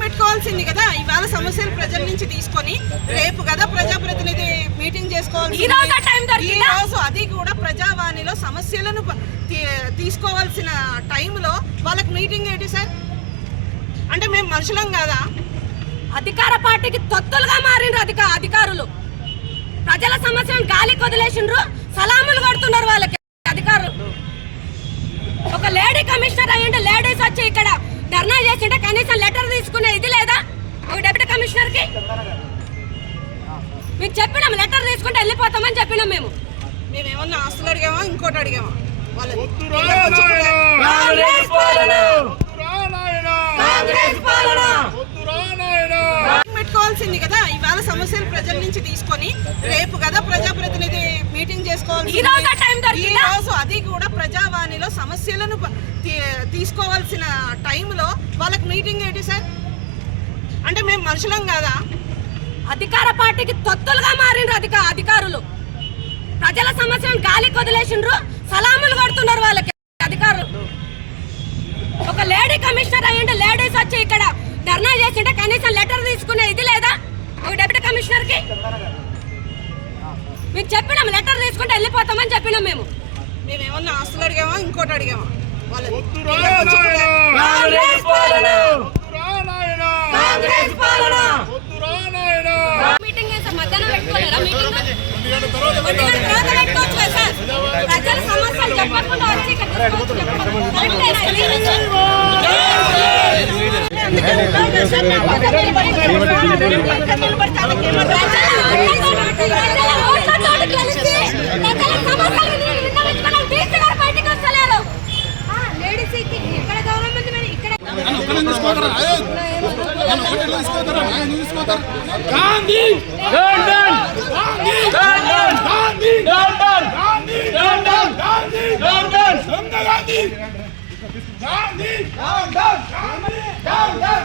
పెట్టుకోవాల్సింది కదా. ఇవాళ సమస్యలు ప్రజల నుంచి తీసుకొని రేపు కదా ప్రజాప్రతినిధి మీటింగ్ చేసుకోవాలి. ఈ రోజు అది కూడా ప్రజావాణిలో సమస్యలను తీసుకోవాల్సిన టైంలో వాళ్ళకి మీటింగ్ ఏంటి సార్? అంటే మేము మనుషులం కదా? అధికార పార్టీకి తొత్తులుగా మారిండ్రు అధికారులు. ప్రజల సమస్యలను గాలి వదిలేసిండ్రు, సలాములు కొడుతున్నారు వాళ్ళకి అధికారులు. ఒక లేడీ కమిషనర్ అయ్యింటే లేడీస్ వచ్చి ఇక్కడ ధర్నా చేసింటే కనీసం లెటర్ తీసుకునే ఇది లేదా ఒక డిప్యూటీ కమిషనర్ కి? మేము చెప్పినాం లెటర్ తీసుకుంటే వెళ్ళిపోతామని చెప్పినాం. మేమేమన్నా ఆస్తులు అడిగామా, ఇంకోటి అడిగామా? పెట్టుకోవాల్సింది కదా. ఇవాళ సమస్యలు ప్రజల నుంచి తీసుకొని రేపు కదా ప్రజాప్రతినిధి మీటింగ్ చేసుకోవాలి. ఈ రోజు అది కూడా ప్రజావాణిలో సమస్యలను తీసుకోవాల్సిన టైంలో వాళ్ళకి మీటింగ్ ఏంటి సార్? అంటే మేము మనుషులం కదా? అధికార పార్టీకి తొత్తులుగా మారిండ్రు అధికారులు. ప్రజల సమస్యలను గాలి వదిలేసిండ్రు, సలాములు కొడుతున్నారు వాళ్ళకి అధికారులు. ఒక లేడీ కమిషనర్ అయ్యింటే లేడీస్ వచ్చి ఇక్కడ ధర్నా చేసింటే కనీసం లెటర్ తీసుకునే ఇది లేదా ఒక డిప్యూటీ కమిషనర్ కి? మేము చెప్పినాం లెటర్ తీసుకుంటే వెళ్ళిపోతామని చెప్పినాం. మేమేమన్నా ఆస్తులు అడిగామా, ఇంకోటి అడిగామా? మీటింగ్ మధ్యాహ్నం పెట్టుకోలేరా? మీటింగ్ పెట్టుకోవచ్చు కదా సార్. ప్రజల సమస్యలు చెప్పకుండా వచ్చి గాంధీ Down, down!